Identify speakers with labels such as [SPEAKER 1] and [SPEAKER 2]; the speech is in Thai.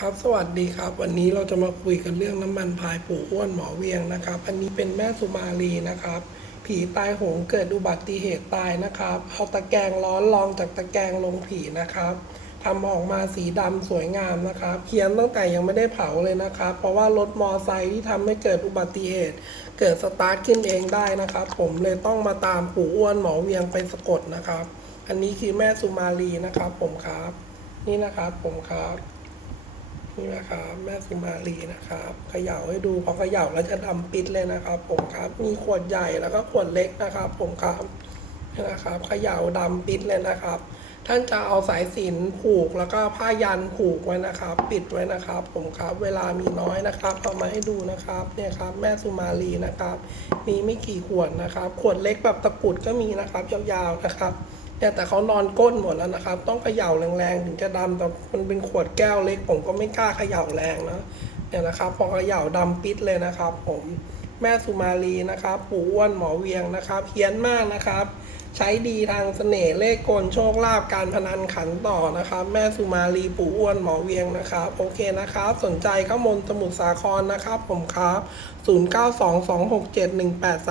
[SPEAKER 1] ครับสวัสดีครับ วันนี้เราจะมาคุยกันเรื่องน้ำมันพายปู่อ้วนหมอเวียงนะครับ อันนี้เป็นแม่สุมาลีนะครับ ผีตายโหงเกิดอุบัติเหตุตายนะครับ เอาตะแกรงร้อนรองจากตะแกรงลงผีนะครับทำออกมาสีดำสวยงามนะครับเขียนตั้งแต่ยังไม่ได้เผาเลยนะครับ เพราะว่ารถมอไซค์ที่ทำให้เกิดอุบัติเหตุ เกิดสตาร์ทขึ้นเองได้นะครับ ผมเลยต้องมาตามปู่อ้วนหมอเวียงไปสะกดนะครับ อันนี้คือแม่สุมาลีนะครับ ผมครับ นี่นะครับผมครับ นี่นะครับแม่สุมาลีนะครับเขย่าให้ดูพอเขย่าแล้วจะดำปิดเลยนะครับ ผมครับมีขวดใหญ่แล้วก็ขวดเล็กนะครับ ผมครับนี่นะครับเขย่าดำปิดเลยนะครับ ท่านจะเอาสายสินผูกแล้วก็ผ้ายันผูกไว้นะครับ ปิดไว้นะครับ ผมครับเวลามีน้อยนะครับเอามาให้ดูนะครับเนี่ยครับ แม่สุมาลีนะครับ มีไม่กี่ขวดนะครับ ขวดเล็กแบบตะกุดก็มีนะครับยาวๆนะครับ เนี่ยแต่เขานอนก้นหมดแล้วนะครับ ต้องเขย่าแรงๆถึงจะดำแต่มันเป็นขวดแก้วเล็ก ผมก็ไม่กล้าเขย่าแรงนะเนี่ยนะครับ พอเขย่าดำปิดเลยนะครับ ผมแม่สุมาลีนะครับปู่อ้วนหมอเวียงนะครับเพี้ยนมากนะครับ ใช้ดีทางเสน่ห์เลขกลโชคลาภการพนันขันต่อนะครับ แม่สุมาลีปู่อ้วนหมอเวียงนะครับ โอเคนะครับ สนใจข้ามนสมุทรสาครนะครับ ผมครับ 09226718